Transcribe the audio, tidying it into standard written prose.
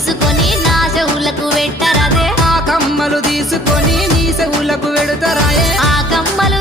తీసుకొని నా చెవులకు పెట్టరాదే ఆ కమ్మలు తీసుకొని నీ చెవులకు పెడతారాయే ఆ కమ్మలు